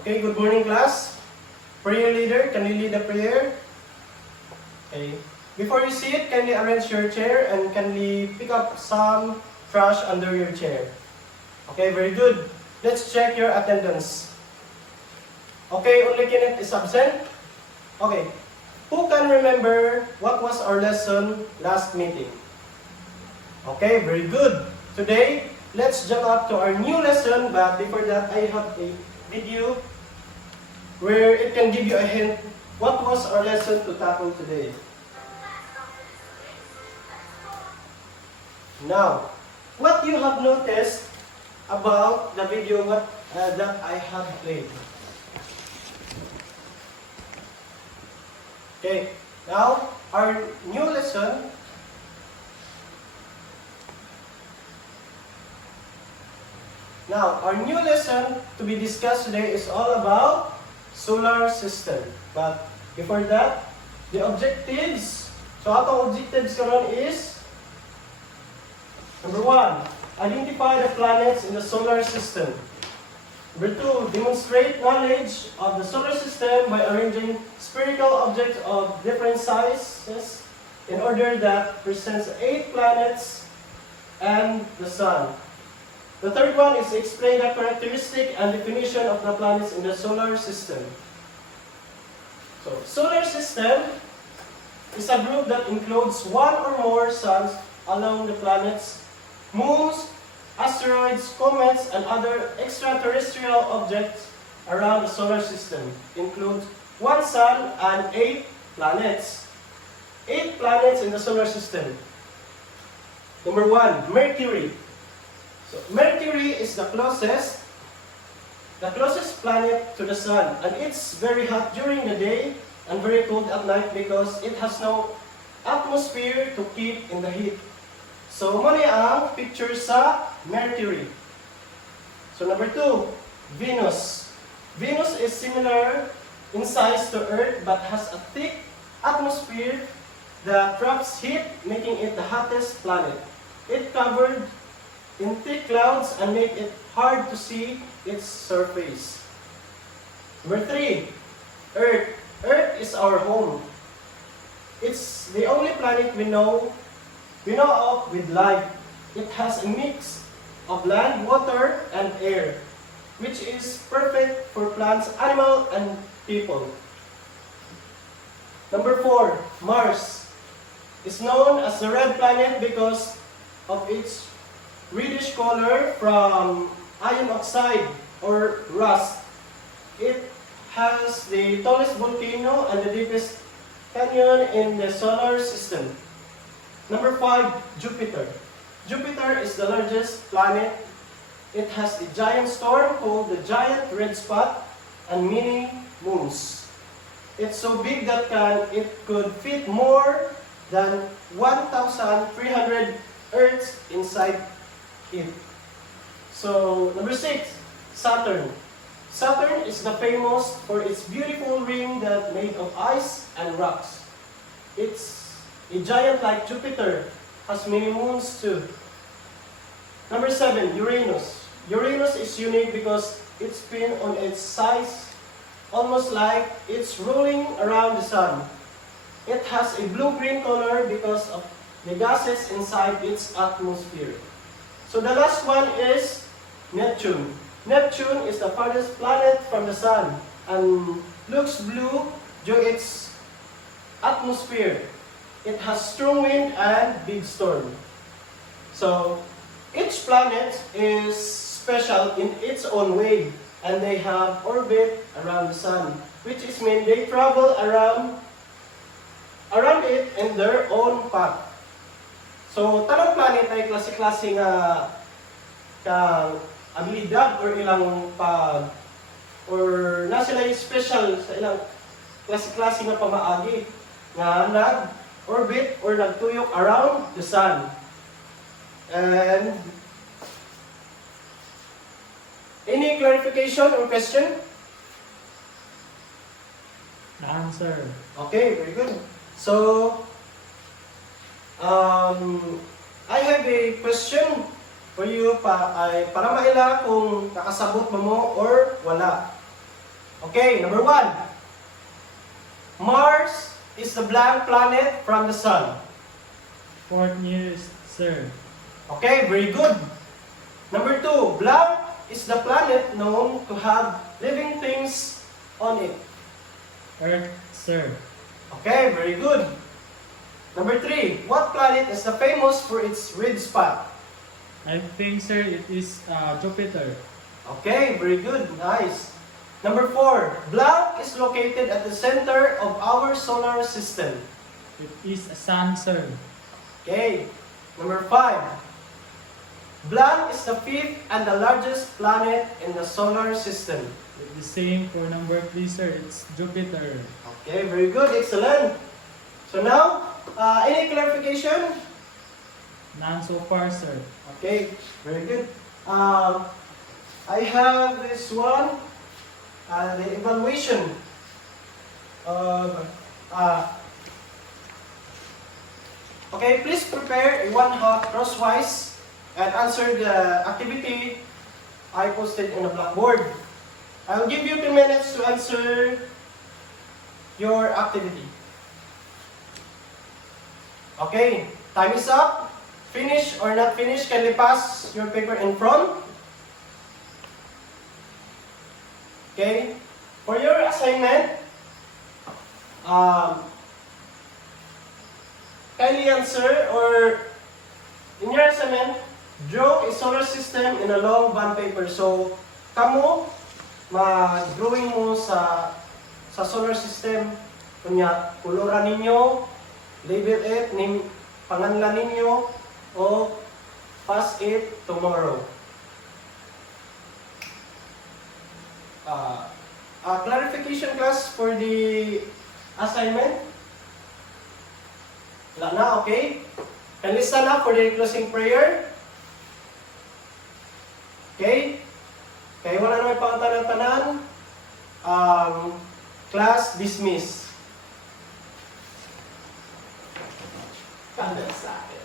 Okay, good morning class. Prayer leader, can you lead the prayer? Okay. Before you sit, kindly arrange your chair and kindly pick up some trash under your chair. Okay, very good. Let's check your attendance. Okay, only Kenneth is absent. Okay. Who can remember what was our lesson last meeting? Okay, very good. Today, let's jump up to our new lesson, but before that, I have a video where it can give you a hint what was our lesson to tackle today. Now, what you have noticed about the video that I have played. Okay, now our new lesson to be discussed today is all about solar system. But before that, the objectives. So atong objectives karon is number 1, identify the planets in the solar system. Number 2, demonstrate knowledge of the solar system by arranging spherical objects of different sizes in order that presents 8 planets and the sun. The third one is explain the characteristic and definition of the planets in the solar system. So, solar system is a group that includes one or more suns along the planets, moons, asteroids, comets, and other extraterrestrial objects around the solar system. Includes one sun and 8 planets. 8 planets in the solar system. Number 1, Mercury. So, Mercury is the closest planet to the sun, and it's very hot during the day and very cold at night because it has no atmosphere to keep in the heat. So, muna ang picture sa Mercury. So, number 2, Venus. Venus is similar in size to Earth but has a thick atmosphere that traps heat, making it the hottest planet. It covered in thick clouds and make it hard to see its surface. Number 3, Earth. Earth is our home. It's the only planet we know of with life. It has a mix of land, water, and air, which is perfect for plants, animals, and people. Number 4, Mars. Is known as the red planet because of its reddish color from iron oxide or rust. It has the tallest volcano and the deepest canyon in the solar system. Number 5, Jupiter. Jupiter is the largest planet. It has a giant storm called the giant red spot and many moons. It's so big that it could fit more than 1,300 Earths inside it. So, number 6, Saturn. Saturn is the famous for its beautiful ring that made of ice and rocks. It's a giant like Jupiter, has many moons too. Number 7, Uranus. Uranus is unique because it's spin on its size, almost like it's rolling around the sun. It has a blue-green color because of the gases inside its atmosphere. So the last one is Neptune. Neptune is the farthest planet from the sun and looks blue due to its atmosphere. It has strong wind and big storm. So each planet is special in its own way, and they have orbit around the sun, which is mean they travel around it in their own path. So, tanong planet ay klase-klase nga abilidad or ilang or na sila yung special sa ilang klase-klase nga pamaagi nga nag-orbit or nagtuyok around the sun. And any clarification or question? Answer. Okay, very good. So, I have a question for you para maila kung kakasabot mo or wala. Okay, number 1. Mars is the blank planet from the sun. Fourth nearest, sir. Okay, very good. Number 2. Blank is the planet known to have living things on it. Earth, sir. Okay, very good. Number 3. What planet is the famous for its red spot? I think, sir, it is Jupiter. Okay, very good. Nice. Number 4. Blank is located at the center of our solar system. It is a sun, sir. Okay. Number 5. Blank is the fifth and the largest planet in the solar system. The same for number 3, sir. It's Jupiter. Okay, very good. Excellent. So now, any clarification? None so far, sir. Okay, very good. I have this one, the evaluation of, okay, please prepare a one hot crosswise and answer the activity I posted in the blackboard. I'll give you 2 minutes to answer your activity. Okay, time is up. Finish or not finish, kindly pass your paper in front. Okay, for your assignment, kindly answer, or in your assignment, draw a solar system in a long bond paper. So, kamo, mag-drawing mo sa solar system. Kunya, koloran ninyo, label it, name, panganlan ninyo, o pass it tomorrow. Clarification class for the assignment. Wala na, okay? Can you stand up for the closing prayer? Okay? Kaya wala na may pangatanan-tanan. Class dismiss. Kanda sa akin.